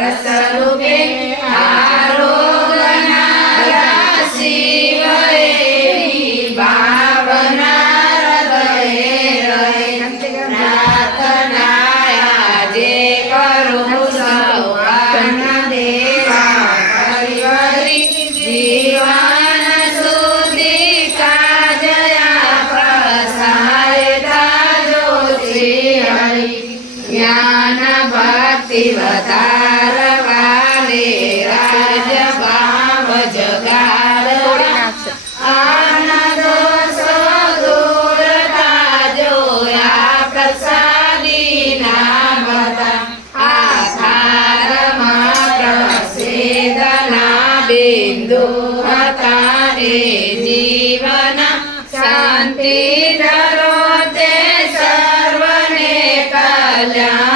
Yes. ભક્તિ વધારવાલે રાજ ભાવ જગાડ આનંદો સદૂર તાજો આ પ્રસાદી નામ આ થારમાં બિંદુ હતા રે જીવન. શાંતિ ધરો તે સર્વને કલ્યાણ.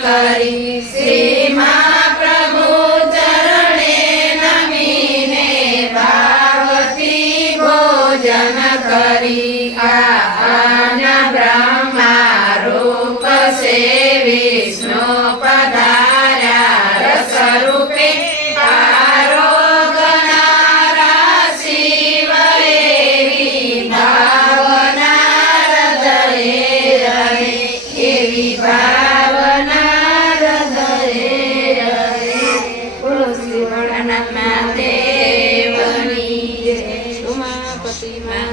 કરી શ્રી મહાપ્રભુ ચરણે નમીને ભાવથી ભોજન કરી આના ശ്രീമാൻ